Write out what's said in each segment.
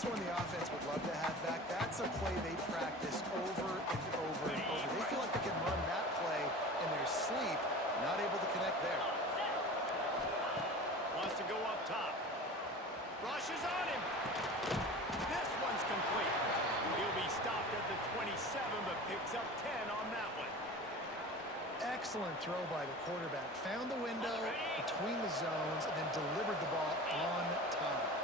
That's one the offense would love to have back. That's a play they practice over and over and over. They feel like they can run that play in their sleep, not able to connect there. Wants to go up top. Rushes on him. This one's complete. He'll be stopped at the 27, but picks up 10 on that one. Excellent throw by the quarterback. Found the window between the zones and then delivered the ball on time.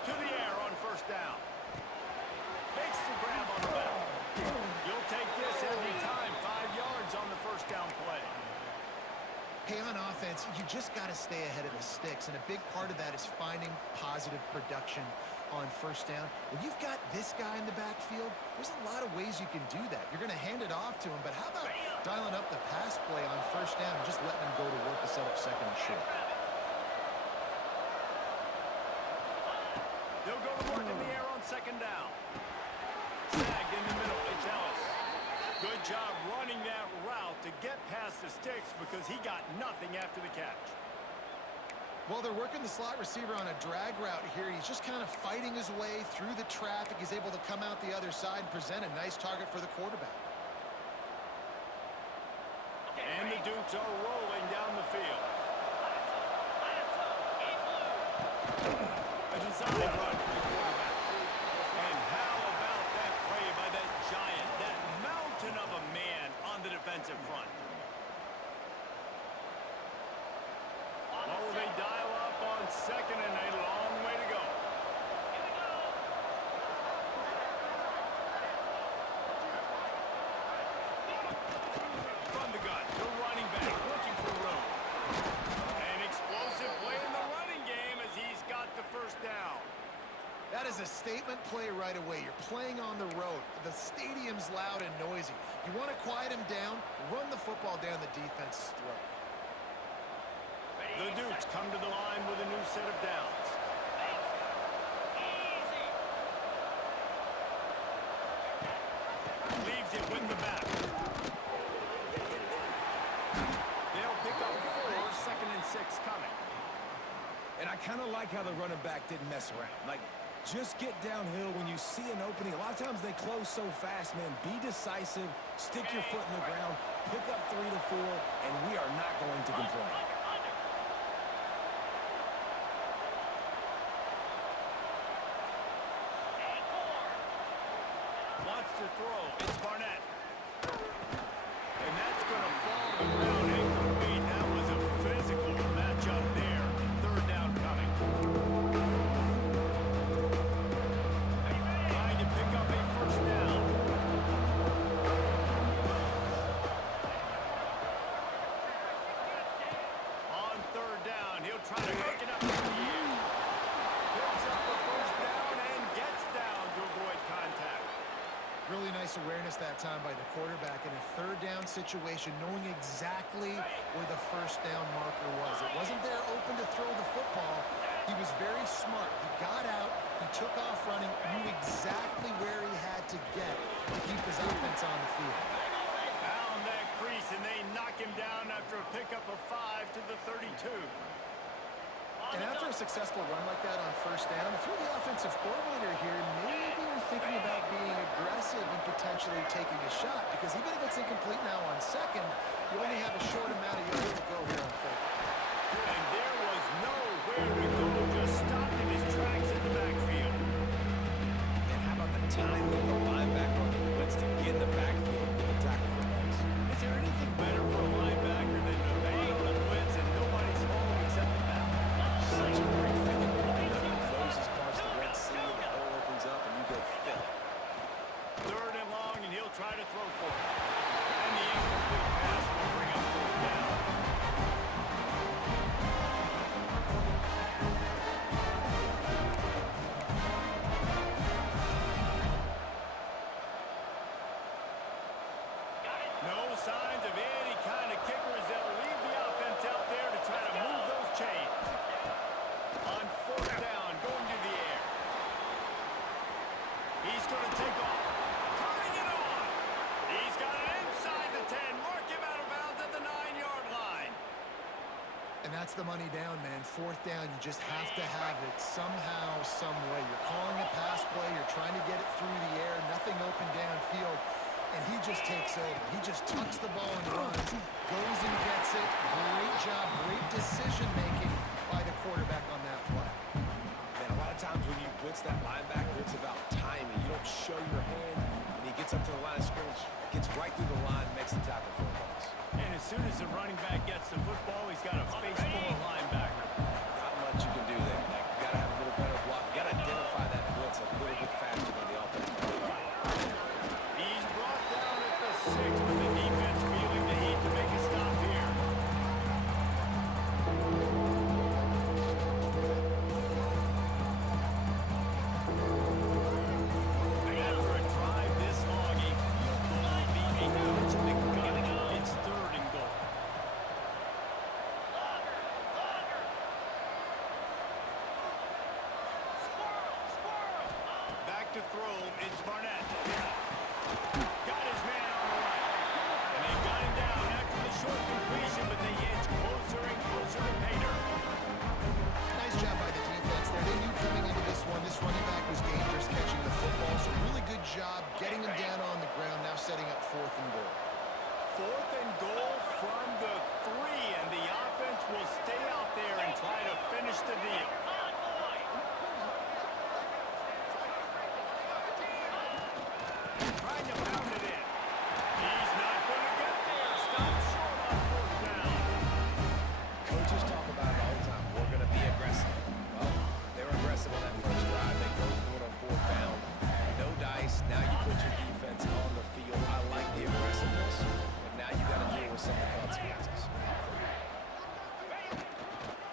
To the air on first down. Makes the grab on the back. You'll take this every time. 5 yards on the first down play. Hey, on offense, you just got to stay ahead of the sticks, and a big part of that is finding positive production on first down. When you've got this guy in the backfield, there's a lot of ways you can do that. You're going to hand it off to him, but how about dialing up the pass play on first down and just letting him go to work to set up second and short? They'll go to work in the air on second down. Sagged in the middle, they tell us. Good job running that route to get past the sticks because he got nothing after the catch. Well, they're working the slot receiver on a drag route here. He's just kind of fighting his way through the traffic. He's able to come out the other side and present a nice target for the quarterback. And the Dukes are rolling down the field. A design run for the quarterback. And how about that play by that giant, that mountain of a man on the defensive front? What will they dial up on second and a long way to go? From the gun, the running back looking for room. An explosive play in the running game as he's got the first down. That is a statement play right away. You're playing on the road. The stadium's loud and noisy. You want to quiet him down, run the football down the defense's throat. The Dukes come to the line with a new set of downs. Leaves it with the back. They'll pick up 4, second and 6 coming. And I kind of like how the running back didn't mess around. Like, just get downhill when you see an opening. A lot of times they close so fast, man. Be decisive, stick your foot in the ground, pick up 3 to 4, and we are not going to complain. Wants to throw. It's Barnett. And that's going to fall to the ground incomplete. That was a physical matchup there. Third down coming. Trying to pick up a first down. On third down, he'll try to hook it up in the air. Picks up the first down and gets down to avoid contact. Really nice awareness that time by the quarterback in a third down situation, knowing exactly where the first down marker was. It wasn't there open to throw the football. He was very smart. He got out, he took off running, knew exactly where he had to get to keep his offense on the field. Found that crease, and they knock him down after a pickup of 5 to the 32. And after a successful run like that on first down, if you're the offensive coordinator here, maybe you're thinking about being aggressive and potentially taking a shot, because even if it's incomplete now on second, you only have a short amount of yards to go here on third. And there was nowhere to go, just stopped in his tracks in the backfield. And how about the timing of the linebacker on the blitz to get in the backfield with the tackle for loss? Is there anything better for a linebacker than to run on a blitz and nobody's home except the back? Such a great feeling when you know the closest parts of the Red Sea and the hole opens up and you go fill it. Third and long, and he'll try to throw for it. And the incomplete pass will bring up fourth down. the money down, man. Fourth down, you just have to have it somehow, some way. You're calling a pass play. You're trying to get it through the air. Nothing open downfield. And he just takes over. He just tucks the ball and runs, goes and gets it. Great job, great decision-making by the quarterback on that play. Man, a lot of times when you blitz that linebacker, it's about timing. You don't show your hand, and he gets up to the line of scrimmage, gets right through the line, makes the tackle for a loss. And as soon as the running back gets the football, he's got a face full of linebacker. Not much you can do there. You got to have a little better block. You got to identify that blitz a little bit faster than the offensive player. He's brought down at the 6, but the defense feeling the heat to make a stop here. After a drive this long, a field goal will be a punch in the gut. It's 3rd and goal. Back to throw, it's Barnett. Got his man on the right. And they got him down after the short completion, but they inch closer and closer to Pater. Nice job by the defense there. They knew coming into this one, this running back was dangerous catching the football. So really good job getting him down on the ground, now setting up 4th and goal. 4th and goal from the 3, and the offense will stay out there and try to finish the deal. Trying to pound it in. He's not going to get there. Stop short on 4th down. Coaches talk about it all the time. We're going to be aggressive. Well, they were aggressive on that first drive. They go for it on 4th down. No dice. Now you put your defense on the field. I like the aggressiveness, but now you got to deal with some of the consequences.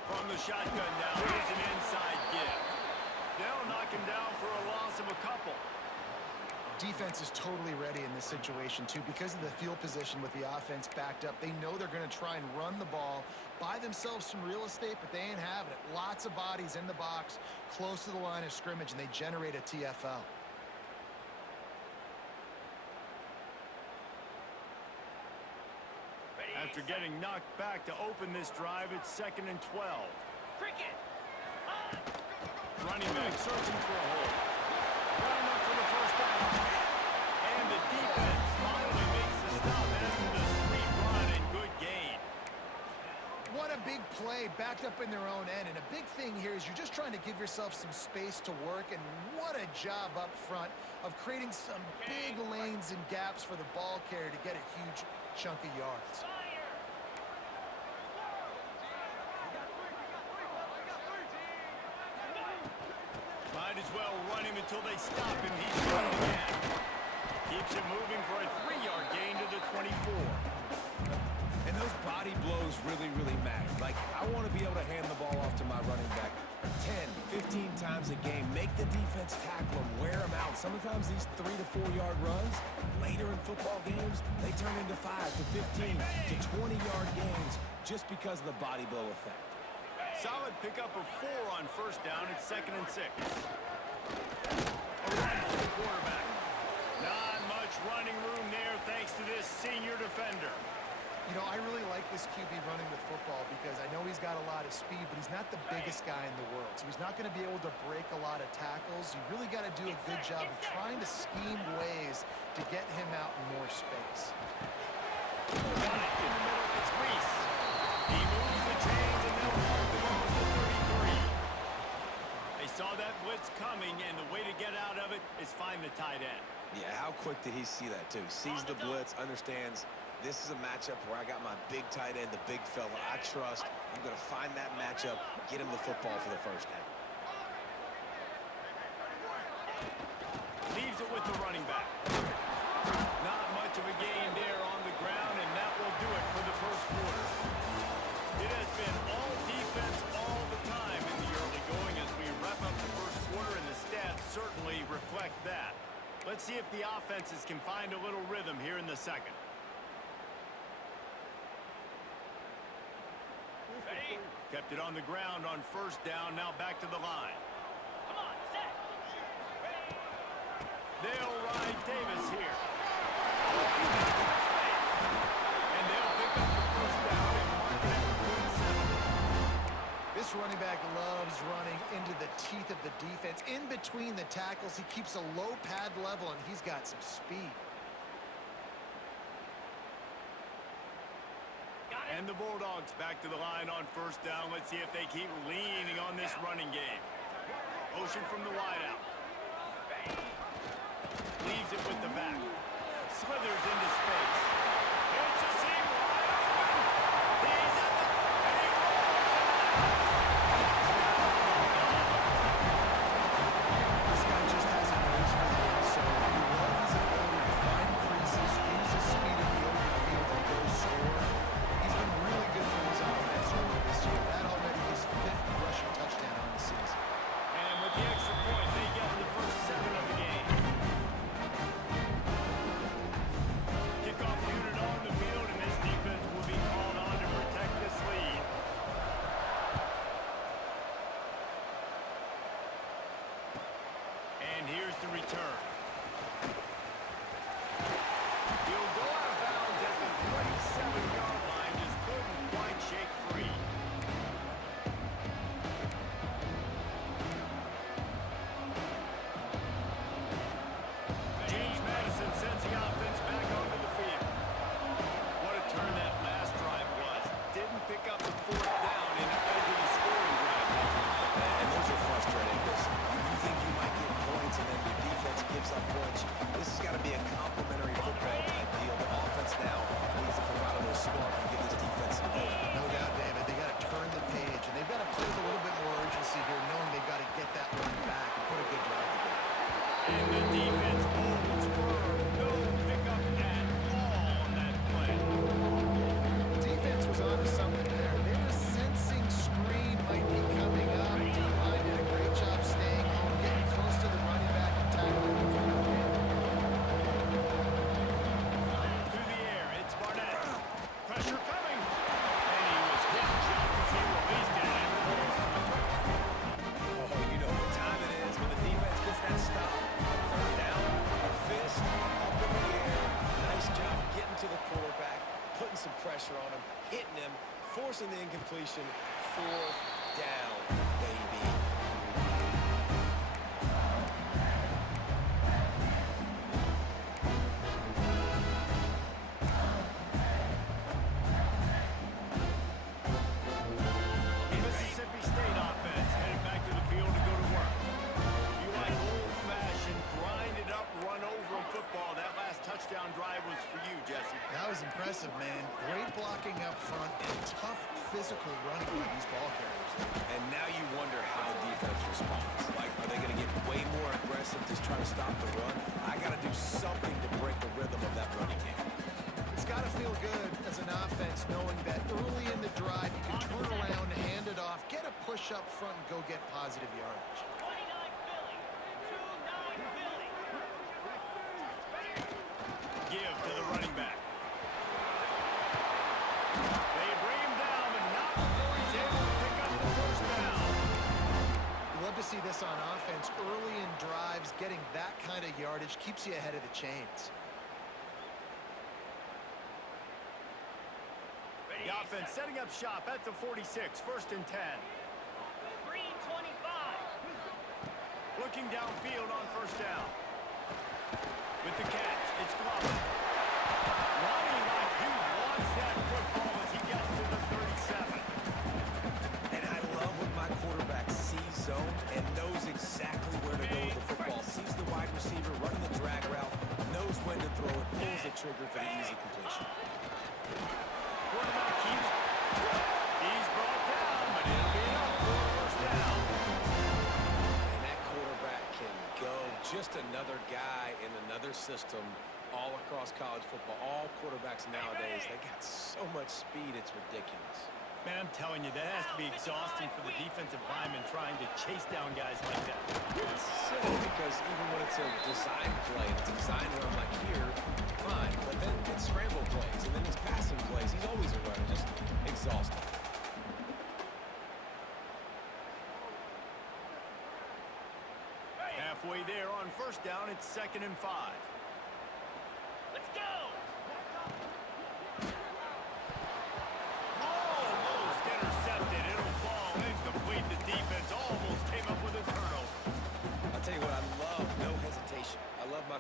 From the shotgun now, here's an inside give. They'll knock him down for a loss of a couple. Defense is totally ready in this situation, too, because of the field position with the offense backed up. They know they're going to try and run the ball, buy themselves some real estate, but they ain't having it. Lots of bodies in the box, close to the line of scrimmage, and they generate a TFL. After getting knocked back to open this drive, it's 2nd and 12. Running back searching for a hole. Got enough for the 1st down. And the defense finally makes the stop after the sweet run and good gain. What a big play, backed up in their own end. And a big thing here is you're just trying to give yourself some space to work. And what a job up front of creating some big lanes and gaps for the ball carrier to get a huge chunk of yards. Might as well run him until they stop him. He's running again. Keeps it moving for a 3-yard gain to the 24. And those body blows really, really matter. Like, I want to be able to hand the ball off to my running back 10, 15 times a game. Make the defense tackle him, wear him out. Sometimes these 3 to 4 yard runs, later in football games, they turn into 5 to 15 to 20-yard gains just because of the body blow effect. Solid pickup of 4 on 1st down. It's 2nd and 6. A run for the quarterback. Not much running room there thanks to this senior defender. You know, I really like this QB running the football because I know he's got a lot of speed, but he's not the biggest guy in the world. So he's not going to be able to break a lot of tackles. You really got to do a good job of trying to scheme ways to get him out in more space. In the middle, it's Reese. He moves the chains and they'll mark the ball to the 33. They saw that blitz coming, and the way to get out of it is find the tight end. Yeah, how quick did he see that, too? Sees the blitz, understands this is a matchup where I got my big tight end, the big fella I trust. I'm going to find that matchup, get him the football for the 1st down. Leaves it with the running back. Not much of a gain there on the ground, and that will do it for the 1st quarter. It has been all defense all the time in the early going as we wrap up the 1st quarter, and the stats certainly reflect that. Let's see if the offenses can find a little rhythm here in the 2nd. Ready? Kept it on the ground on 1st down, now back to the line. Come on, set. They'll ride Davis here. And they'll pick up the 1st down and mark it at the 47. This running back loves running into the teeth of the defense. In between the tackles, he keeps a low pad level, and he's got some speed. And the Bulldogs back to the line on first down. Let's see if they keep leaning on this running game. Motion from the wideout. Leaves it with the back. Slithers into space. It's a seam wide open. He's at the... And he rolls. This guy just has a nose for the end zone. You love his ability to find creases, use his speed in the open field, and go score. He's been really good for his offense early this year. That already his 5th rushing touchdown on the season. And with the extra point, they get the first 7 of the game. Kickoff unit on the field, and this defense will be called on to protect this lead. And here's the return. He'll go out of bounds at the 27-yard line. Just couldn't quite shake free. James Madison sends the offense back onto the field. What a turn that last drive was. Didn't pick up the 4th down in the edge of the scoring drive. And those are frustrating because you think you might get points and then your defense gives up points. This has got to be a complimentary football type deal. The offense now needs to provide a little spark and give this defense some hope. No doubt, David. They got to turn the page, and they've got to play with a little bit more urgency here, knowing they've got to get that one back and put a good drive together. And the defense holds firm. No pickup at all on that play. The defense was on to something there. They were sensing screen might be coming up. D-line did a great job staying home, getting close to the running back and tackling him for no gain. Through the air, it's Barnett. Pressure coming. And he was hit just as he released it and forced to the turf. Oh, you know what time it is when the defense gets that stop. 3rd down, a fist up in the air. Nice job getting to the quarterback, putting some pressure on him, hitting him, forcing the incompletion. 4th down, baby. Mississippi State offense headed back to the field to go to work. If you like old-fashioned, grind-it-up, run-over football, that last touchdown drive was for you, Jesse. That was impressive, man. Great blocking up front and tough physical running by these ball carriers. And now you wonder how the defense responds. Like, are they going to get way more aggressive, just trying to stop the run? I got to do something to break the rhythm of that running game. It's got to feel good as an offense knowing that early in the drive you can turn around, hand it off, get a push up front, and go get positive yardage. 29 Philly. 2-9 Philly. Give to the running back. They bring him down, but not before he's able to pick up the first down. You love to see this on offense. Early in drives, getting that kind of yardage keeps you ahead of the chains. The offense setting up shop at the 46, 1st and 10. Green 25. Looking downfield on first down. With the catch, it's Glover. Running like he wants that football as he gets to the 37. And I love when my quarterback sees zone and knows exactly where to go with the football. Sees the wide receiver running the drag route, knows when to throw it, pulls the trigger for the easy completion. Quarterback keeps. He's brought down, but it'll be enough for a first down. And that quarterback can go. Just another guy in another system all across college football. All quarterbacks nowadays, they got so much speed, it's ridiculous. Man, I'm telling you, that has to be exhausting for the defensive lineman trying to chase down guys like that. It's silly because even when it's a design play, it's a design run like here, fine. But then it's scramble plays, and then it's passing plays. He's always a runner, just exhausting. Halfway there on first down, it's 2nd and 5. Let's go. Almost intercepted. It'll fall incomplete.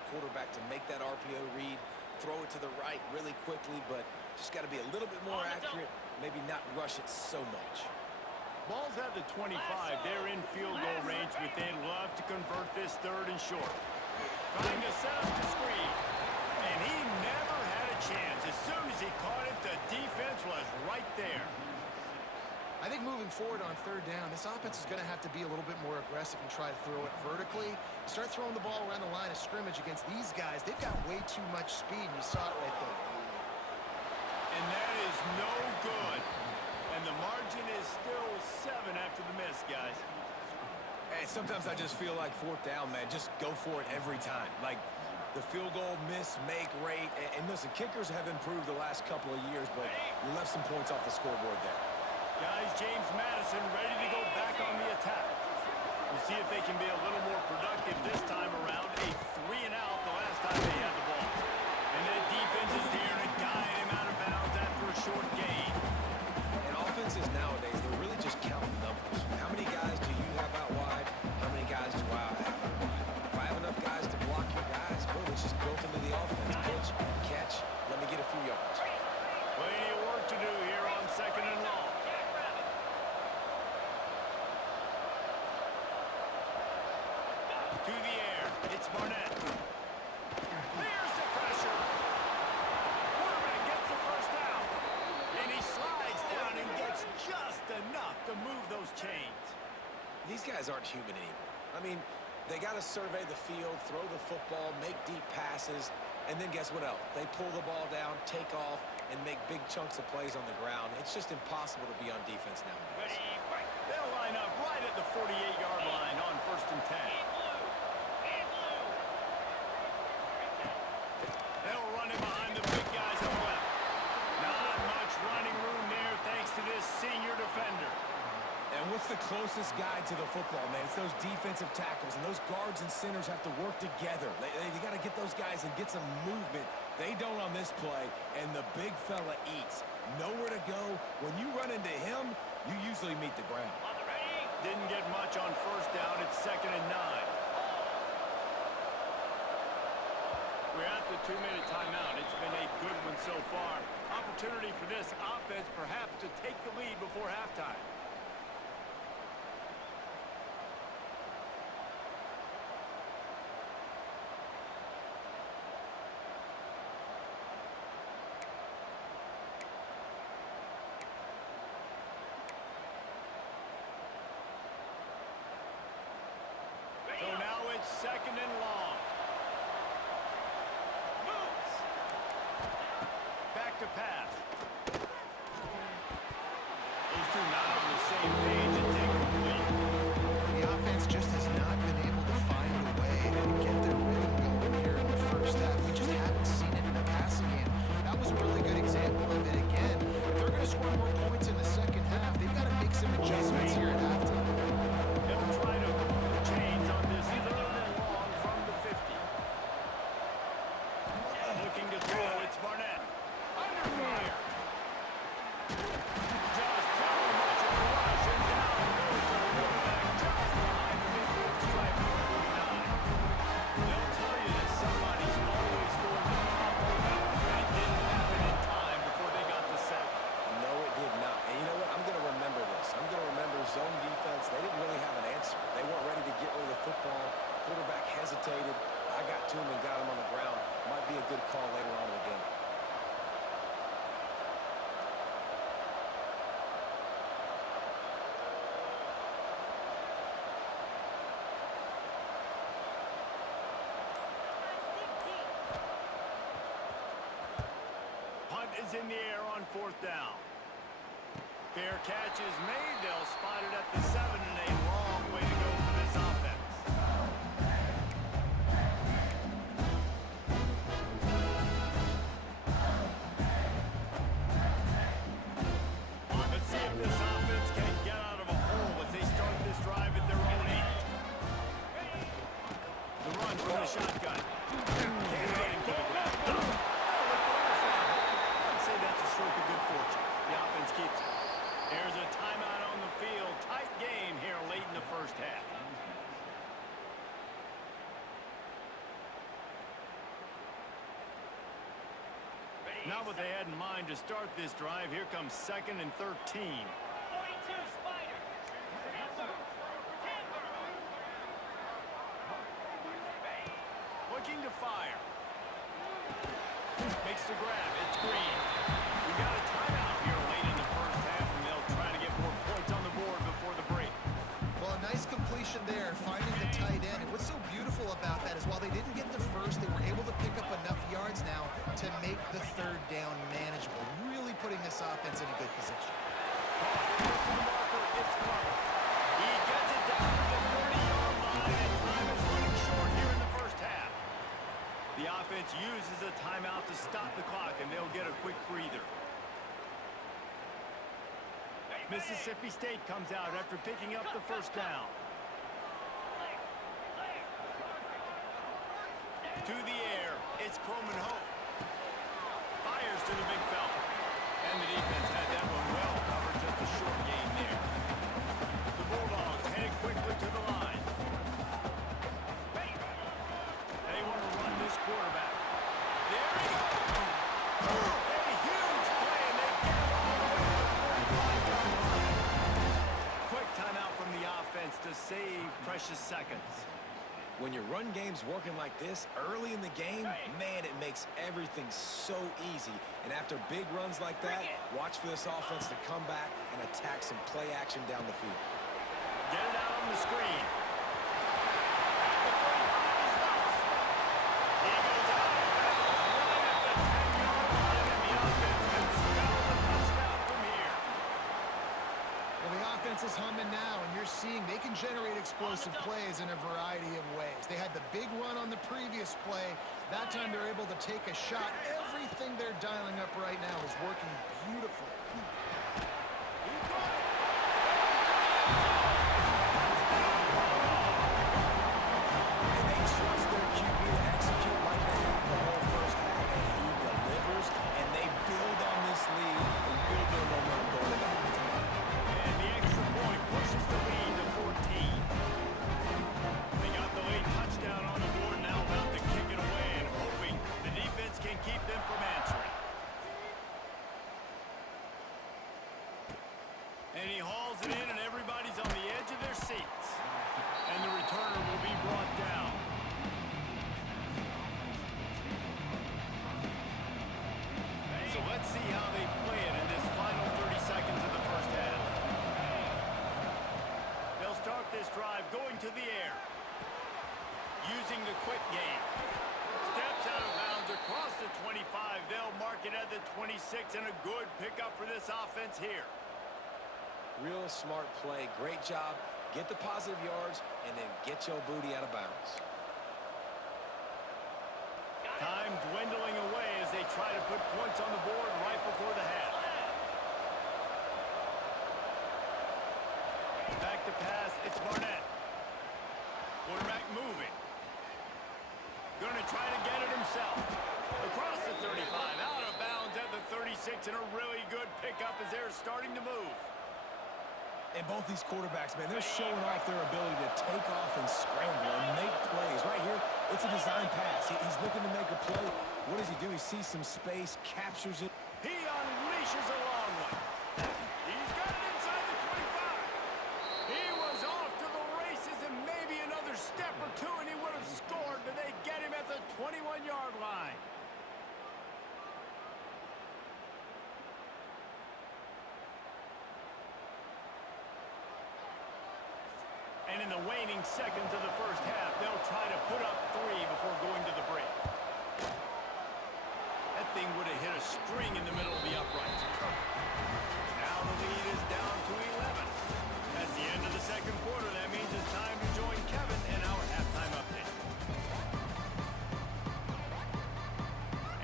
quarterback to make that RPO read, throw it to the right really quickly, but just got to be a little bit more accurate, maybe not rush it so much. Ball's at the 25. They're in field goal range, but they'd love to convert this 3rd and short. Trying to set up the screen. And he never had a chance. As soon as he caught it, the defense was right there. I think moving forward on 3rd down, this offense is going to have to be a little bit more aggressive and try to throw it vertically. Start throwing the ball around the line of scrimmage against these guys. They've got way too much speed, and you saw it right there. And that is no good. And the margin is still 7 after the miss, guys. And sometimes I just feel like 4th down, man, just go for it every time. Like the field goal miss, make rate. And listen, kickers have improved the last couple of years, but you left some points off the scoreboard there. Guys, James Madison ready to go back on the attack. We'll see if they can be a little more productive this time around. A 3-and-out the last time they had the ball. And that defense is there to guide him out of bounds after a short gain. And offenses nowadays, they're really just counting numbers. How many guys do you have out wide? How many guys do I have out wide? If I have enough guys to block your guys, boom, it's just built into the offense. Pitch, catch, let me get a few yards. Plenty of work to do here on 2nd and long. To the air. It's Barnett. There's the pressure. Quarterback gets the 1st down. And he slides down and gets just enough to move those chains. These guys aren't human anymore. I mean, they got to survey the field, throw the football, make deep passes, and then guess what else? They pull the ball down, take off, and make big chunks of plays on the ground. It's just impossible to be on defense nowadays. They'll line up right at the 48-yard line on 1st and 10. They'll run it behind the big guys on the left. Not much running room there thanks to this senior defender. And what's the closest guy to the football, man? It's those defensive tackles, and those guards and centers have to work together. They got to get those guys and get some movement. They don't on this play, and the big fella eats. Nowhere to go. When you run into him, you usually meet the ground. Didn't get much on 1st down. It's 2nd and 9. We're at the 2-minute timeout. It's been a good one so far. Opportunity for this offense perhaps to take the lead before halftime. So now it's 2nd and long. Back to pass. Those two not on the same page. It's incomplete. The offense just has not been able to find a way to get their rhythm going here in the 1st half. We just haven't seen it in the passing game. That was a really good example of it again. If they're going to score more points in the 2nd half, they've got to make some adjustments here at halftime. They'll try to move the chains on this 3rd and long from the 50. Looking to throw, it's Barnett. Under fire. Just too much of a rush, and down goes the quarterback just behind the midfield stripe of 49. They'll tell you that somebody's always going to pop open, but it didn't happen in time before they got the sack. No, it did not. And you know what? I'm going to remember this. I'm going to remember zone defense. They didn't really have an answer. They weren't ready to get rid of the football. Quarterback hesitated. I got to him and got him on the ground. Might be a good call later on in the game. Punt is in the air on 4th down. Fair catch is made. They'll spot it at the 7, and a long way to go for this offense. Let's see if this offense can get out of a hole as they start this drive at their own 8. The run from the shotgun. Can't get him to the ground. I'd say that's a stroke of good fortune. The offense keeps it. There's a timeout on the field. Tight game here. Not what they had in mind to start this drive. Here comes 2nd and 13. 42 Spider. Timber. Looking to fire. Makes the grab. It's Green. We got a timeout here late in the first half, and they'll try to get more points on the board before the break. Well, a nice completion there, finding the tight end. And what's so beautiful about that is while they didn't get the first, they were able to pick up enough yards now to make the 3rd down manageable, really putting this offense in a good position. Close to the marker. It's covered. He gets it down to the 30-yard line, and time is running short here in the first half. The offense uses a timeout to stop the clock, and they'll get a quick breather. Mississippi State comes out after picking up the 1st down. To the air, it's Croman Hope. Fires to the big fella. And the defense had that one well covered, just a short gain there. The Bulldogs headed quickly to the line. They want to run this quarterback. There he goes. A huge play, and they get it all the way to the 45-yard line. Quick timeout from the offense to save precious seconds. When your run game's working like this early in the game, man, it makes everything so easy. And after big runs like that, watch for this offense to come back and attack some play action down the field. Get it out on the screen. He goes out of bounds right at the 10-yard line, and the offense can spell the touchdown from here. Well, the offense is humming now, and you're seeing they can generate explosive plays in a variety of ways. They had the big run on the previous play. That time they're able to take a shot. Everything they're dialing up right now is working beautifully. And they trust their QB to execute like they have the whole first half, and he delivers, and they build on this lead and build their momentum going into halftime. And the extra point pushes the lead to 14. They got the late touchdown on the board, now about to kick it away and hoping the defense can keep them from answering. And he hauls it in, and everybody's on the edge of their seats. And the returner will be brought down. So let's see how they play it in this final 30 seconds of the first half. They'll start this drive going to the air. Using the quick game. Steps out of bounds across the 25. They'll mark it at the 26, and a good pickup for this offense here. Real smart play. Great job. Get the positive yards, and then get your booty out of bounds. Time dwindling away as they try to put points on the board right before the half. Back to pass, it's Barnett. Quarterback moving. Gonna try to get it himself. Across the 35, out of bounds at the 36, and a really good pickup as they're starting to move. And both these quarterbacks, man, they're showing off their ability to take off and scramble and make plays. Right here, it's a design pass. He's looking to make a play. What does he do? He sees some space, captures it. He unleashes a long one. He's got it inside the 25. He was off to the races, and maybe another step or two, and he would have scored, but they get him at the 21-yard line. And in the waning seconds of the first half, they'll try to put up 3 before going to the break. That thing would have hit a string in the middle of the uprights. Perfect. Now the lead is down to 11. That's the end of the second quarter. That means it's time to join Kevin in our halftime update.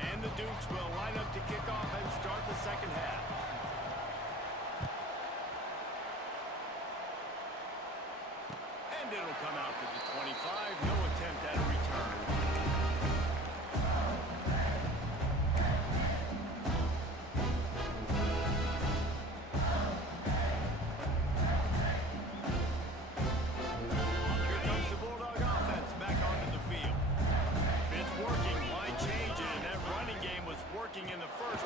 And the Dukes will line up to kick off and start the second half. And it'll come out to the 25. No attempt at a return. Here comes the Bulldog offense back onto the field. If it's working, why change it? And that running game was working in the first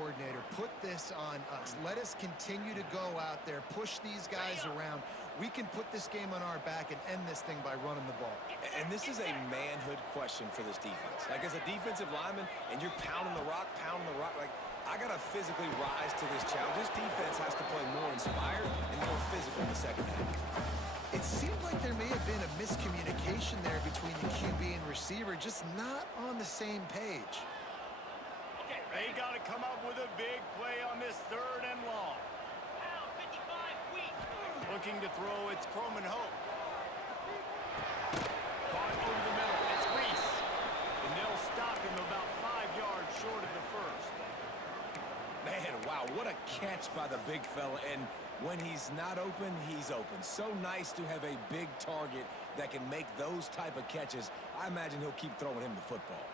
coordinator, put this on us. Let us continue to go out there, push these guys around. We can put this game on our back and end this thing by running the ball. And this is a manhood question for this defense. Like, as a defensive lineman, and you're pounding the rock, like, I got to physically rise to this challenge. This defense has to play more inspired and more physical in the second half. It seemed like there may have been a miscommunication there between the QB and receiver, just not on the same page. They got to come up with a big play on this 3rd and long. Pound 55 weak. Looking to throw, it's Croman Hope. Caught over the middle, it's Reese. And they'll stop him about 5 yards short of the first. Man, wow, what a catch by the big fella. And when he's not open, he's open. So nice to have a big target that can make those type of catches. I imagine he'll keep throwing him the football.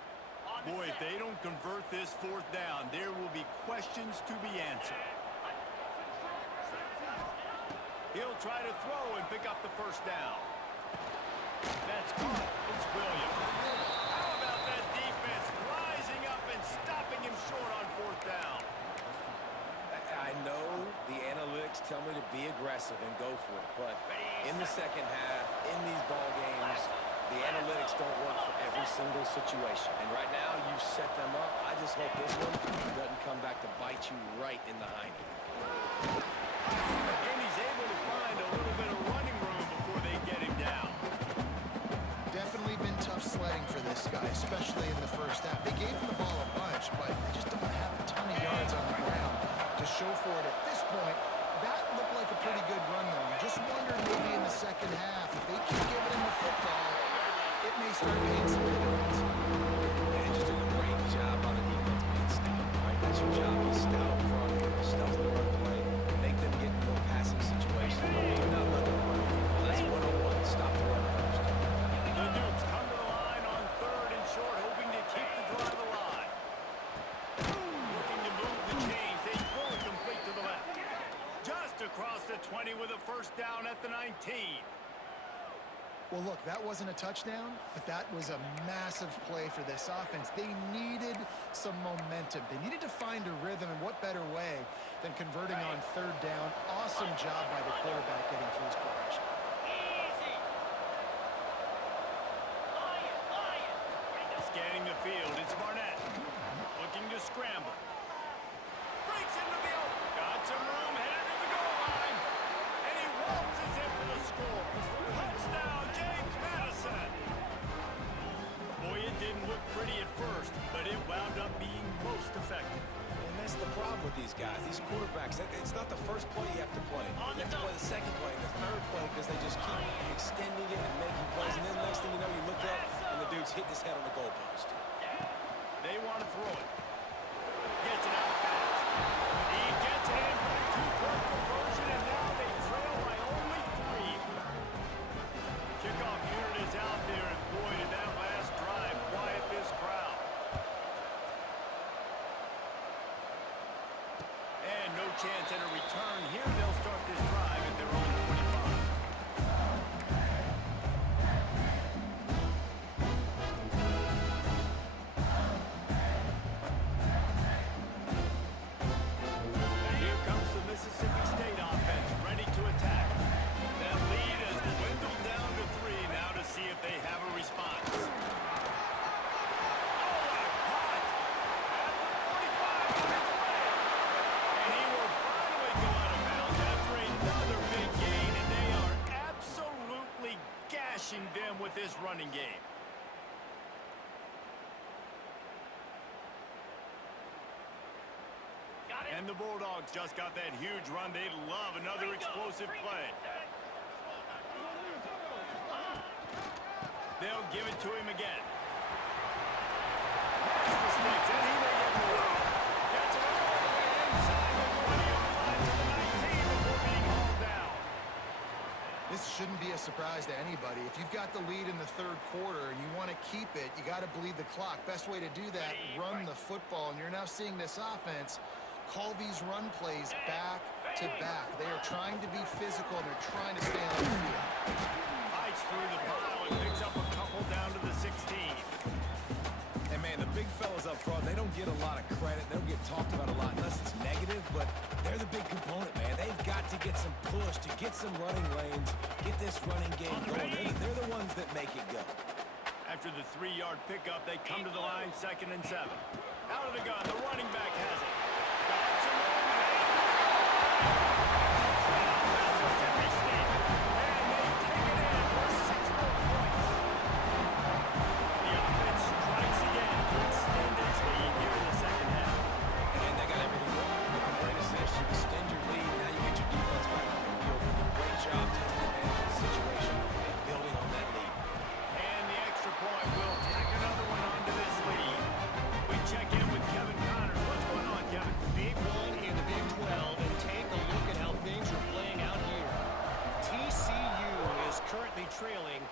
Boy, if they don't convert this 4th down, there will be questions to be answered. He'll try to throw and pick up the 1st down. That's caught. It's Williams. How about that defense rising up and stopping him short on 4th down? I know the analytics tell me to be aggressive and go for it, but in the second half, in these ball games, the analytics don't work for every single situation. And right now, you've set them up. I just hope this one doesn't come back to bite you right in the hiney. And he's able to find a little bit of running room before they get him down. Definitely been tough sledding for this guy, especially in the first half. They gave him the ball a bunch, but they just don't have a ton of yards on the ground to show for it at this point. That looked like a pretty good run, though. You just wondered maybe in the second half, if they keep giving him the football, it may start paying some dividends. And just a great job on the defense being stout, right? That's your job. Be stout up front, stuff the run play, make them get in more passing situations, but do not let them run. That's 101. Stop the run first. The Dukes come to the line on 3rd and short, hoping to keep the drive alive. Looking to move the chains. They throw it complete to the left. Just across the 20 with a 1st down at the 19. Well, look, that wasn't a touchdown, but that was a massive play for this offense. They needed some momentum. They needed to find a rhythm, and what better way than converting on 3rd down. Awesome job by the quarterback getting through his progression. Easy. Lion. Scanning the field, it's Barnett. Looking to scramble. Breaks into the open. Got some room, headed to the goal line. And he waltzes in for the score. Touchdown, James Madison. Boy, it didn't look pretty at first, but it wound up being most effective. And that's the problem with these guys, these quarterbacks. It's not the first play you have to play. You have to play the second play and the 3rd play because they just keep extending it and making plays. And then next thing you know, you look up and the dude's hitting his head on the goalpost. They want to throw it. Gets it out fast. He gets it in for the 2-point conversion, and now they trail by only 3. The kickoff unit is out there, and boy, did that last drive quiet this crowd. And no chance at a return here. They'll start this drive at their own 25. Here comes the Mississippi State offense, ready to attack. That lead has dwindled down to 3 now to see if they have a response. Oh, what a cut! At the 45 on its way. And he will finally go out of bounds after another big gain, and they are absolutely gashing them with this running game. Got it. And the Bulldogs just got that huge run. They'd love another explosive play. They'll give it to him again. Pass the sticks, and he may get more. Gets it all the way inside the 20-yard line to the 19 before being hauled down. This shouldn't be a surprise to anybody. If you've got the lead in the 3rd quarter and you want to keep it, you got to bleed the clock. Best way to do that, run the football. And you're now seeing this offense call these run plays back to back. They are trying to be physical, and they're trying to stay on the field. Fights through the pile and picks up a couple down to the 16. And man, the big fella fellas up front, they don't get a lot of credit. They don't get talked about a lot unless it's negative, but they're the big component, man. They've got to get some push, to get some running lanes, get this running game going. They're the ones that make it go. After the 3-yard pickup, they come to the line, 2nd and 7. Out of the gun, the running back has it. Back to Mississippi State, and they take it in for 6 more points. The offense strikes again to extend its lead here in the 2nd half. And they got everything wrong. Great assist, you extend your lead, now you get your defense back on the field. Great job taking advantage of the situation and building on that lead. And the extra point will tack another one onto this lead. We check in with Kevin Connors. What's going on, Kevin? Big one in the Big 12, and take a look at how things are playing out here. TCU is currently trailing,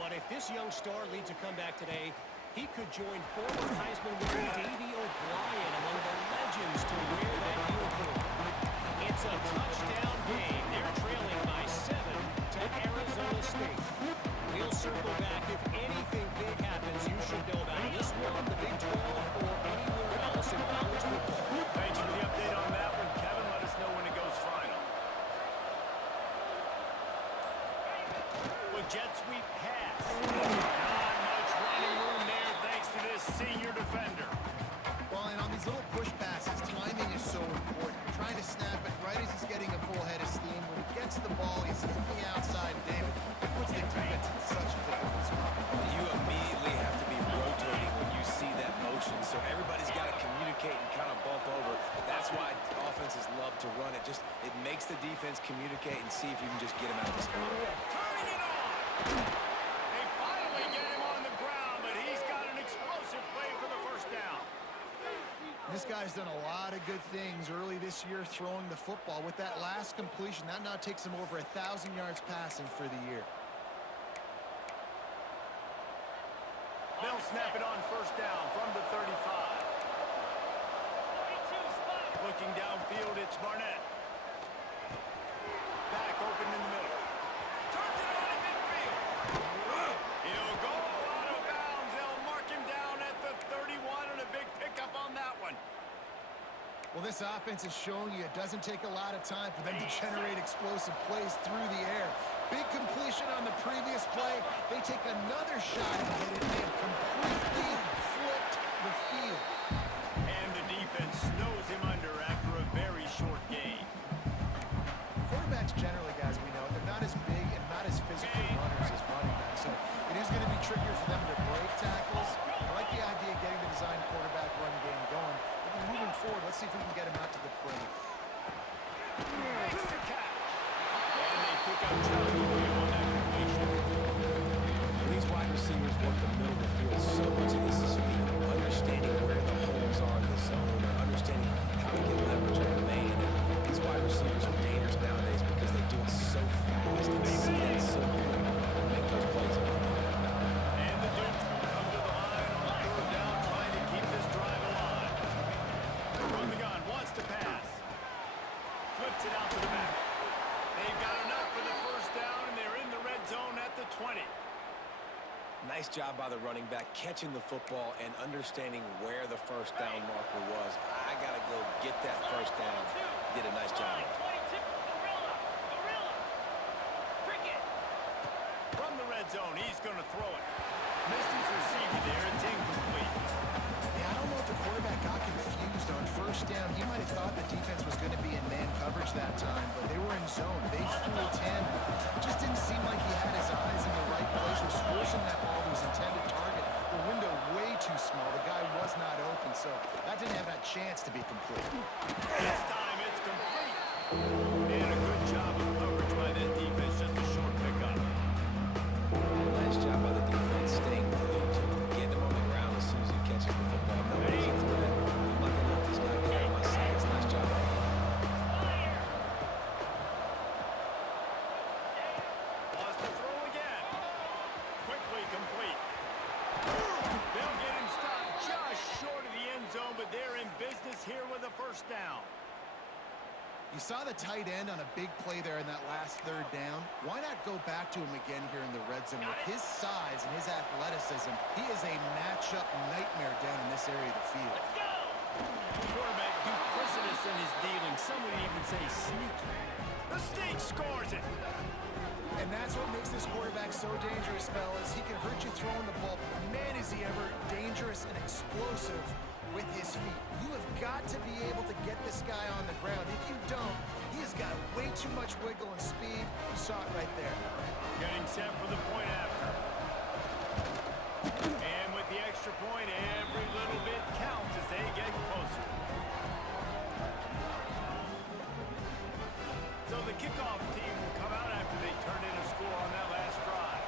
but if this young star leads a comeback today, he could join former Heisman winner Davey O'Brien among the legends to wear that uniform. It's a touchdown game. They're trailing by 7 to Arizona State. We'll circle back. If anything big happens, you should know about this one, the Big 12, or anywhere else in college football. Thanks for the update on that one, Kevin. Let us know when it goes final. With jet sweep pass. Not much running room there thanks to this senior defender. Well, and on these little push passes, timing is so important. You're trying to snap it right as he's getting a full head of steam. When he gets the ball, he's hitting the outside. David, it puts the defense in such a difficult spot. You immediately have to be rotating when you see that motion, so everybody's got to communicate and kind of bump over. That's why offenses love to run it. It makes the defense communicate and see if you can just get him out of the spot. Turning it on. They finally get him on the ground, but he's got an explosive play for the first down. This guy's done a lot of good things early this year throwing the football. With that last completion, that now takes him over 1,000 yards passing for the year. They'll snap it on first down from the 35. Looking downfield, it's Barnett. Back open in the middle. Turns it on in midfield. He'll go out of bounds. They'll mark him down at the 31, and a big pickup on that one. Well, this offense is showing you it doesn't take a lot of time for them to generate explosive plays through the air. Big completion on the previous play. They take another shot and hit it. They have completely flipped the field. And the defense snows him under after a very short gain. Quarterbacks generally, guys, we know, they're not as big and not as physical runners as running backs. So it is going to be trickier for them to break tackles. I like the idea of getting the design quarterback run game going. But moving forward, let's see if we can get him out to the perimeter. Makes the catch. And they pick up just the field on that completion. These wide receivers work the middle of the field so much of this is feel, understanding where the holes are in the zone, or understanding how to get leverage on the man. And these wide receivers are dangerous nowadays because they do it so fast and see that so quick and make those plays over the middle. And the Dukes come to the line on 3rd down, trying to keep this drive alive. From the gun, wants to pass. Flips it out to the back. They've got enough for the first down, and they're in the red zone at the 20. Nice job by the running back catching the football and understanding where the first down marker was. I got to go get that first down. Did a nice job. 22, Gorilla, Cricket. From the red zone, he's going to throw it. Misses receiver there. It's incomplete. Yeah, I don't know if the quarterback got confused on first down. He might have thought the defense was going to be in man coverage that time, but they were in zone. They fooled him. It just didn't seem like he had his eyes in the right place, was forcing that ball to his intended target. The window way too small. The guy was not open, so that didn't have that chance to be complete. This time it's complete. And a good job of coverage by that defense. Just a short pickup. Nice job by the defense staying glued to him, getting him on the ground as soon as he catches the football. Nobody's a threat. I'm not going to let this guy get out of my sights. Nice job by him. Wants to throw again. Quickly complete. They'll get him stopped just short of the end zone, but they're in business here with a first down. You saw the tight end on a big play there in that last third down. Why not go back to him again here in the red zone? With his size and his athleticism, he is a matchup nightmare down in this area of the field. Let's go! Quarterback duplicitous in his dealing. Some would even say sneaky. The State scores it. And that's what makes this quarterback so dangerous, fellas. He can hurt you throwing the ball. Man, is he ever dangerous and explosive with his feet. You have got to be able to get this guy on the ground. If you don't, he has got way too much wiggle and speed. You saw it right there. Getting set for the point after. And with the extra point, every little bit counts as they get closer. So the kickoff team will come out after they turn in a score on that last drive.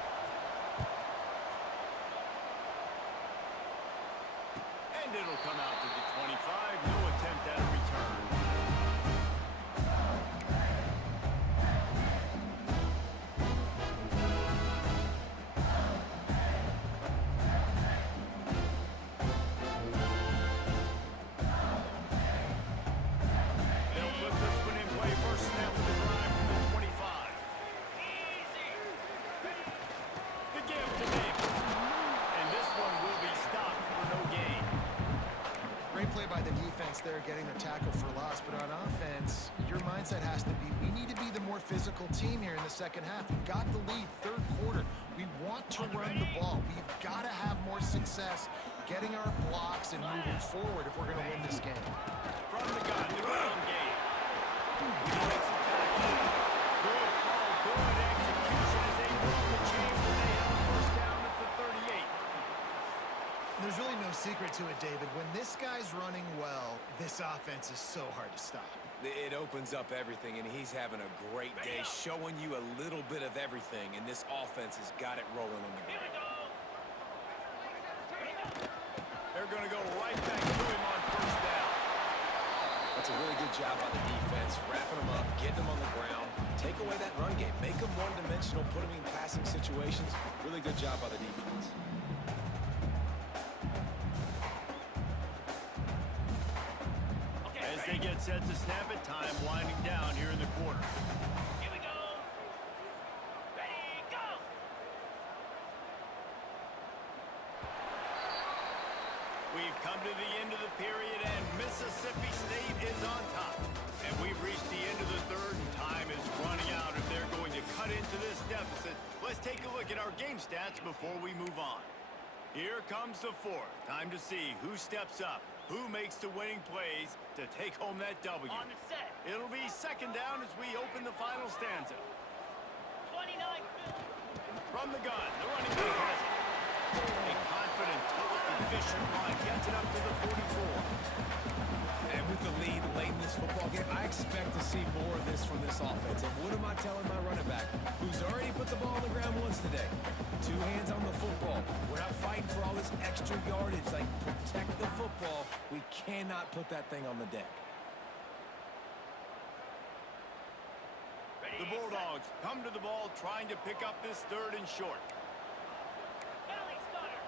And it'll come out to the 25. No attempt at a return. They'll put this one in play. First snap of the drive from the 25. Easy! The give to Davis. And this one will be stopped for no gain. Great play by the defense there, getting the tackle for loss. But on offense, your mindset has to be, we need to be the more physical team here in the second half. We've got the lead, third quarter. We want to run the ball. We've got to have more success getting our blocks and moving forward if we're going to win this game. From the gun, the ground game. He makes the tackle. Good call, good execution as they run the chain. They have a first down at the 38. There's really no secret to it, David. When this guy's running well, this offense is so hard to stop. It opens up everything, and he's having a great day, showing you a little bit of everything, and this offense has got it rolling on the Here we ground. go! They're going to go right back to him on first down. That's a really good job by the defense, wrapping them up, getting them on the ground, take away that run game, make them one-dimensional, put them in passing situations. Really good job by the defense. As they get set to snap it, time winding down here in the quarter. Here we go! Ready, go! We've come to the end of the period, and Mississippi State is on top. And we've reached the end of the third, and time is running out if they're going to cut into this deficit. Let's take a look at our game stats before we move on. Here comes the fourth. Time to see who steps up, who makes the winning plays to take home that W. On the set. It'll be second down as we open the final stanza. 29. From the gun, the running back has it. A confident, tough, efficient run gets it up to the 44. And with the lead late in this football game, I expect to see more of this from this offense. And what am I telling my running back, who's already put the ball on the ground once today? Two hands on the football. We're not fighting for all this extra yardage. Like, protect the football. We cannot put that thing on the deck. The Bulldogs come to the ball trying to pick up this third and short. Valley Stunner.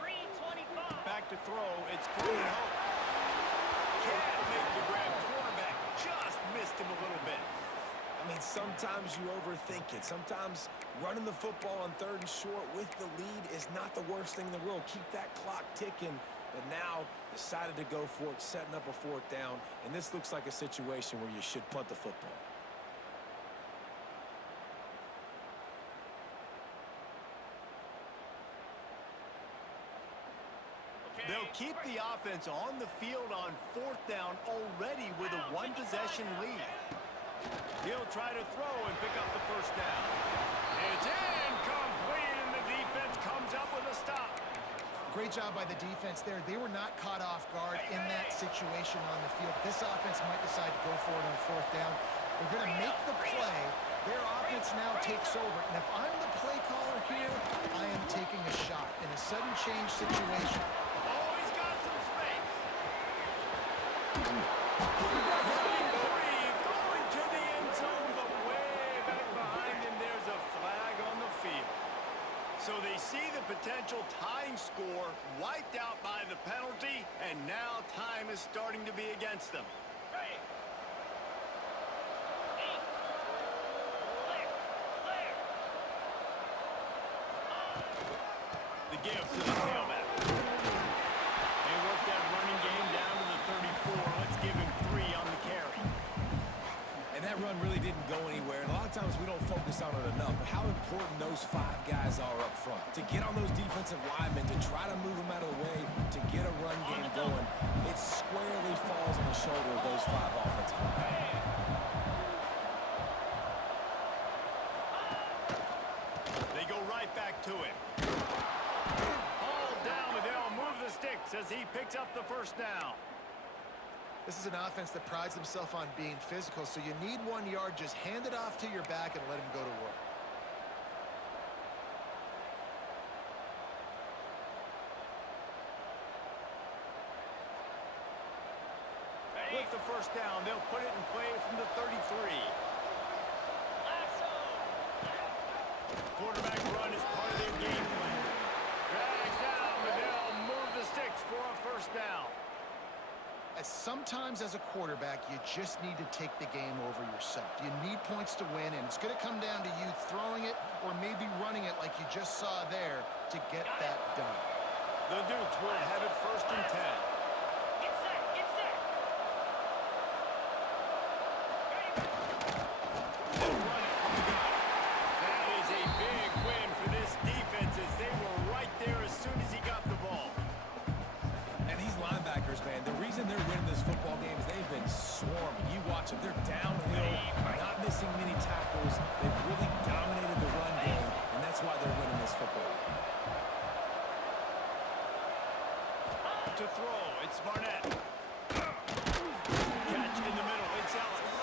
3:25. Back to throw, it's Cronin Hope. Can't make the grab. Quarterback just missed him a little bit. I mean, sometimes you overthink it. Sometimes running the football on third and short with the lead is not the worst thing in the world. Keep that clock ticking. But now decided to go for it, setting up a fourth down. And this looks like a situation where you should punt the football. They'll keep the offense on the field on fourth down already with a one-possession lead. He'll try to throw and pick up the first down. It's incomplete, and the defense comes up with a stop. Great job by the defense there. They were not caught off guard in that situation on the field. This offense might decide to go for it on fourth down. They're going to make the play. Their offense now takes over. And if I'm the play caller here, I am taking a shot in a sudden change situation. Oh, he's got some space. Running free, going to the end zone, but way back behind him, there's a flag on the field. So they see the potential tying score wiped out by the penalty, and now time is starting to be against them. Eight. Clear. Clear. The give to the tailback. They work that running game down to the 34. Let's give him 3 on the carry. And that run really didn't go anywhere. And a lot of times we don't focus on it enough. But how important those 5 guys are up front. To get on those defensive linemen, to try to move them out of the way, to get a run game going, it squarely falls on the shoulder of those 5 offensive linemen. They go right back to it. All down, but they'll move the sticks as he picks up the first down. This is an offense that prides himself on being physical, so you need 1 yard. Just hand it off to your back and let him go to work. With the first down, they'll put it in play from the 33. Lasso. Quarterback run is part of their game plan. Drag down, but they'll move the sticks for a first down. Sometimes as a quarterback, you just need to take the game over yourself. You need points to win, and it's going to come down to you throwing it or maybe running it like you just saw there to get that done. The Dukes will have it first and 10. Get set. Get set. They'll run it from the gun. That is a big win for this defense as they were right there as soon as he got the ball. And these linebackers, man, the reason they're winning this football game is they've been swarming. You watch them. They're downhill, not missing many tackles. They've really dominated the run game, and that's why they're winning this football game. To throw, it's Barnett. Catch in the middle, it's Ellis.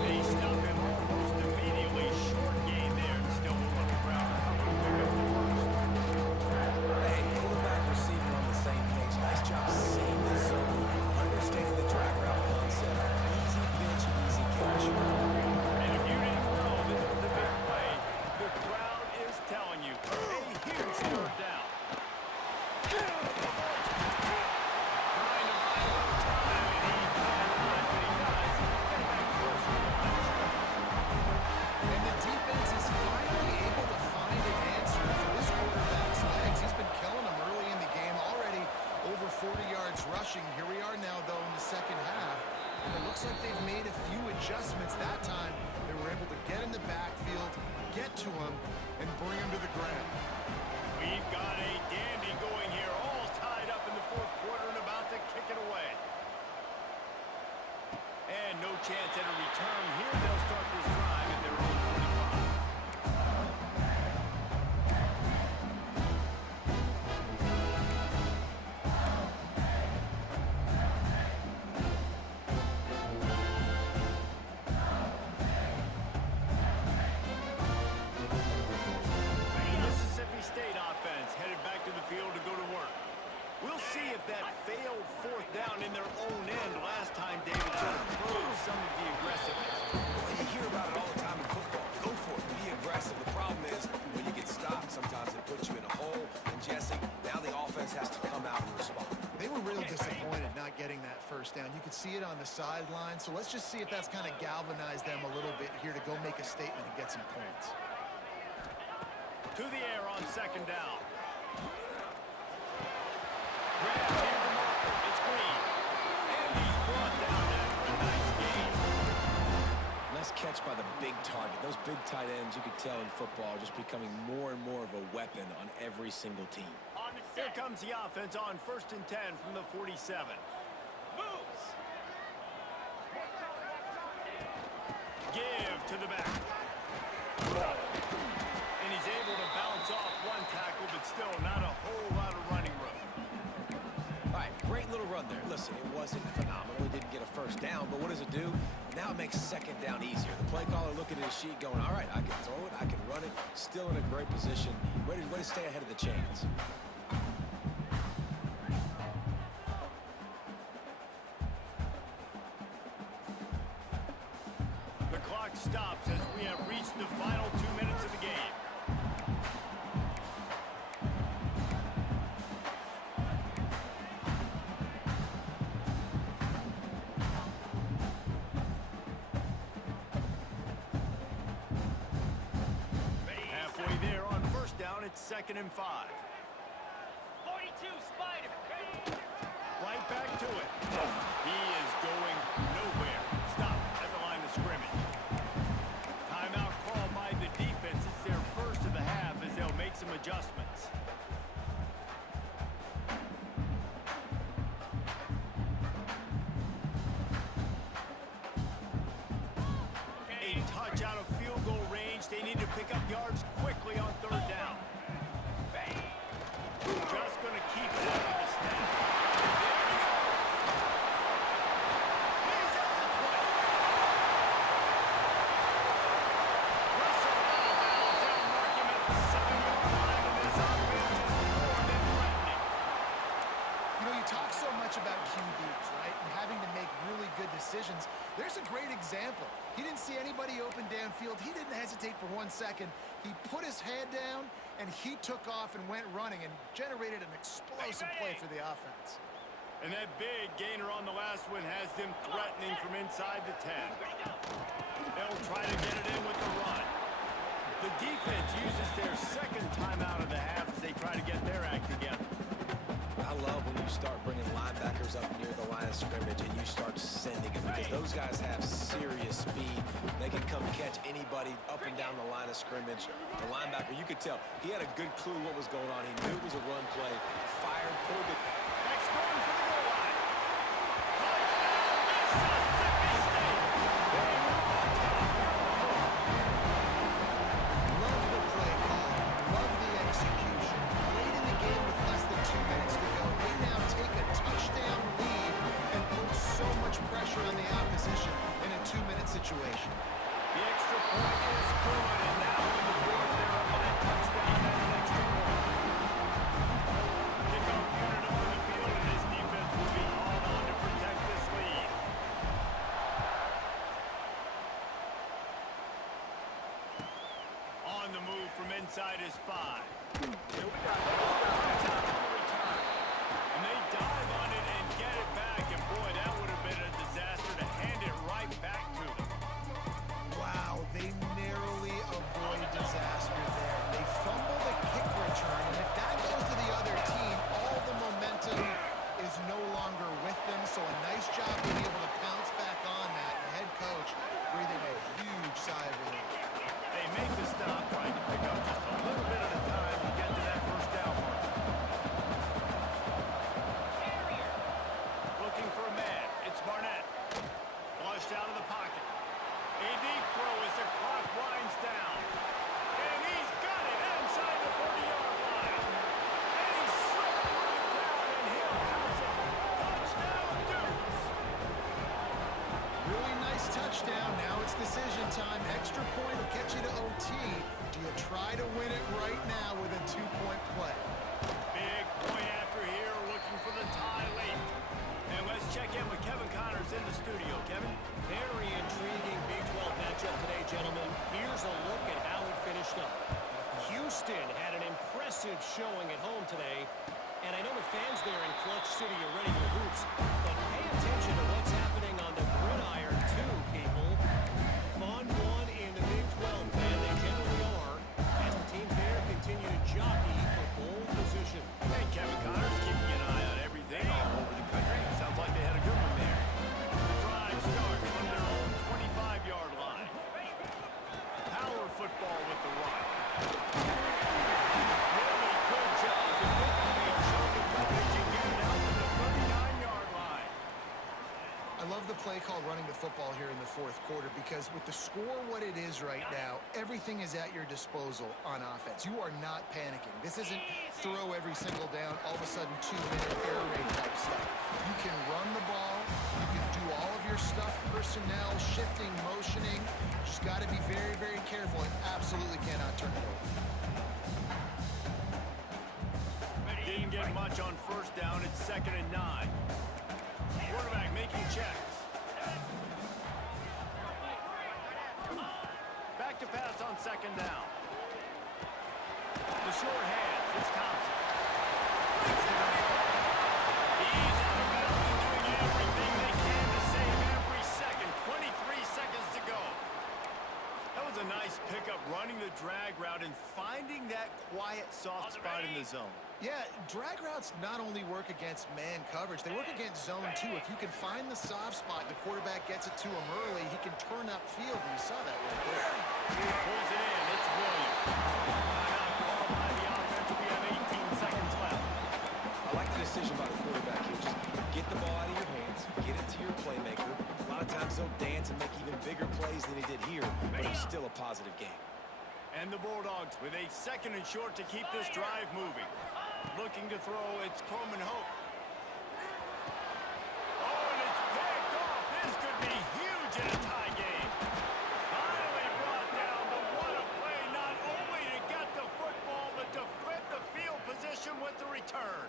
They stop him almost immediately. Short gain there. Still will on the ground. Cover to pick up the first. Hey, quarterback receiver on the same page. Nice job seeing the zone, understanding the drag route concept. Easy pitch, easy catch. And if you didn't know this was a big play, the crowd is telling you. A huge third down. Trying to buy a little time, and he cannot, but he does. Get back closer to the line. And the defense is finally able to find an answer for this quarterback's legs. He's been killing them early in the game, already over 40 yards rushing. Here we are now, though, in the second half. And it looks like they've made a few adjustments that time. They were able to get in the backfield, get to him, and bring him to the ground. We've got a dandy going here, all tied up in the fourth quarter and about to kick it away. And no chance at a return here. They'll start this drive at their own 25. Mississippi State offense headed back to the field to go to work. We'll see if that failed fourth down in their own end last time, David, sort of proves some of the aggressiveness. Well, you hear about it all the time in football. Go for it. Be aggressive. The problem is when you get stopped, sometimes it puts you in a hole. And, Jesse, now the offense has to come out and respond. They were real disappointed not getting that first down. You could see it on the sideline. So let's just see if that's kind of galvanized them a little bit here to go make a statement and get some points. To the air on second down. Grab near the marker. It's Green. And he's brought down after a nice gain. Nice catch by the big target. Those big tight ends, you could tell in football, are just becoming more and more of a weapon on every single team. On the Here set. comes the offense on first and 10 from the 47. Moves. Give to the back. And he's able to bounce off one tackle, but still not a whole lot of running room. All right, great little run there. Listen, it wasn't phenomenal. He didn't get a first down, but what does it do? Now it makes second down easier. The play caller looking at his sheet going, all right, I can throw it, I can run it, still in a great position, ready to stay ahead of the chains. The clock stops as we have reached the final 2 minutes of the game. 2nd and 5. 42, Spider. Right back to it. He is going nowhere. Stop at the line of scrimmage. Timeout called by the defense. It's their first of the half as they'll make some adjustments. A touch out of field goal range. They need to pick up yards quickly on 3rd down. Just going to keep it out of the snap. He's at the 20. Russell out of bounds. They'll mark him at the 7-yard line, and this offense is more than threatening. You know, you talk so much about QBs, right? And having to make really good decisions. There's a great example. He didn't see anybody open downfield. He didn't hesitate for 1 second. He put his head down, and he took off and went running and generated an explosive play for the offense. And that big gainer on the last one has them threatening from inside the 10. They'll try to get it in with the run. The defense uses their 2nd timeout of the half as they try to get their act together. I love when you start bringing linebackers up near the line of scrimmage and you start sending them because those guys have serious speed. They can come catch anybody up and down the line of scrimmage. The linebacker, you could tell, he had a good clue what was going on. He knew it was a run play, fired, pulled it. Next going for the goal line. Touchdown, Mississippi State. They move on top here on the board. Love the play call. Love the execution. Late in the game with less than 2 minutes to go, they now take a touchdown lead and put so much pressure on the opposition in a 2-minute situation. The extra point is good, and now in the 4th, they're up by a touchdown and an extra point. Kickoff unit on the field, and this defense will be called on to protect this lead. On the move from inside is 5. Here we go. Comes out on the return. And they dive on it and get it back, and boy, that would have been a disaster to hand it right back to them. Wow, they narrowly avoid disaster there. They fumble the kick return, and if that goes to the other team, all the momentum is no longer with them, so a nice job being able to pounce back on that. The head coach breathing a huge sigh of relief. They make the stop, trying to pick up just a little bit at a time to get to that 1st down mark. Looking for a man. It's Barnett. Flushed out of the pocket. A deep throw as the clock winds down. And he's got it inside the 40-yard line. And he's slipped through the crowd, and he'll house it. Touchdown, Dukes. Really nice touchdown. Now it's decision time. Extra point will get you to OT. Do you try to win it right now with a 2-point play? Big point after here, looking for the tie late. And let's check in with Kevin Connors in the studio. Kevin? Very intriguing Big 12 matchup today, gentlemen. Here's a look at how it finished up. Houston had an impressive showing at home today, and I know the fans there in Clutch City are ready for hoops, but pay attention to what's happening on the gridiron too, people. Fun one in the Big 12, man. They generally are, as the teams there continue to jockey for pole position. Hey, Kevin Connors keeping an eye on everything all over the country. Sounds like they had a good one there. The drive starts from their own 25-yard line. Power football with the run. Really good job to pick up a chunk of coverage and get it out to the 39-yard line. I love the play call running the football here in the 4th quarter because with the score what it is right now, everything is at your disposal on offense. You are not panicking. This isn't throw every single down, all of a sudden 2-minute air raid type stuff. You can run the ball. You can do all of your stuff, personnel, shifting, motioning. Just got to be very, very careful and absolutely cannot turn it over. Didn't get much on 1st down. It's 2nd and 9. Quarterback making checks. Back to pass on 2nd down. The short hands. It's Thompson. He's out of bounds and doing everything they can to save every second. 23 seconds to go. That was a nice pickup running the drag route and finding finding that quiet, soft spot in the zone. Yeah, drag routes not only work against man coverage, they work against zone too. If you can find the soft spot, the quarterback gets it to him early, he can turn upfield, and you saw that right there. Pulls it in. It's Williams. Timeout called by the offense. We have 18 seconds left. I like the decision by the quarterback here. Just get the ball out of your hands, get it to your playmaker. A lot of times they'll dance and make even bigger plays than he did here, but it was still a positive game. And the Bulldogs with a 2nd and short to keep this drive moving. Looking to throw, it's Coleman Hope. Oh, and it's picked off. This could be huge in a tie game. Finally brought down, but what a play, not only to get the football, but to flip the field position with the return.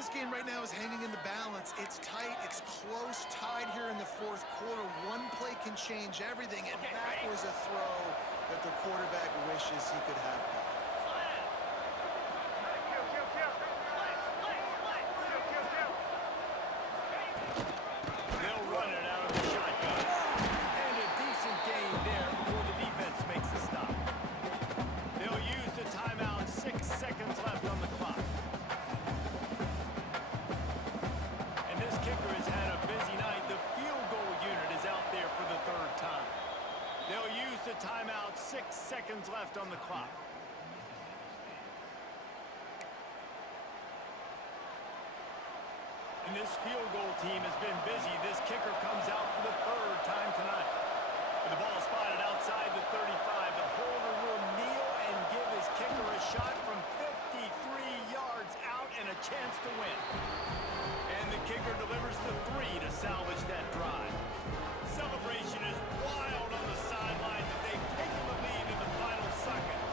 This game right now is hanging in the balance. It's tight, it's close, tied here in the 4th quarter. One play can change everything, and that was a throw that the quarterback wishes he could have. They'll run it out of the shotgun. And a decent gain there before the defense makes the stop. They'll use the timeout. 6 seconds left on the clock. And this kicker has had a busy night. The field goal unit is out there for the 3rd time. They'll use the timeout. 6 seconds left on the clock. And this field goal team has been busy. This kicker comes out for the 3rd time tonight. With the ball spotted outside the 35, the holder will kneel and give his kicker a shot from 53 yards out and a chance to win. And the kicker delivers the 3 to salvage that drive. Celebration is wild on the sidelines as they've taken the lead in the final seconds.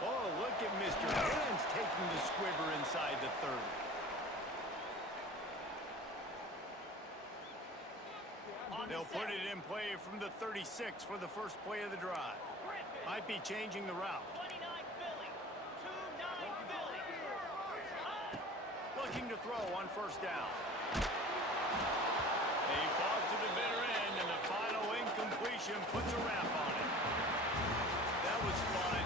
Oh, look at Mr. Hands taking the squibber inside the 30. They'll put it in play from the 36 for the first play of the drive. Might be changing the route. 29 Philly. 2-9 Philly. Looking to throw on 1st down. They fought to the bitter end, and the final incompletion puts a wrap on it. That was fun.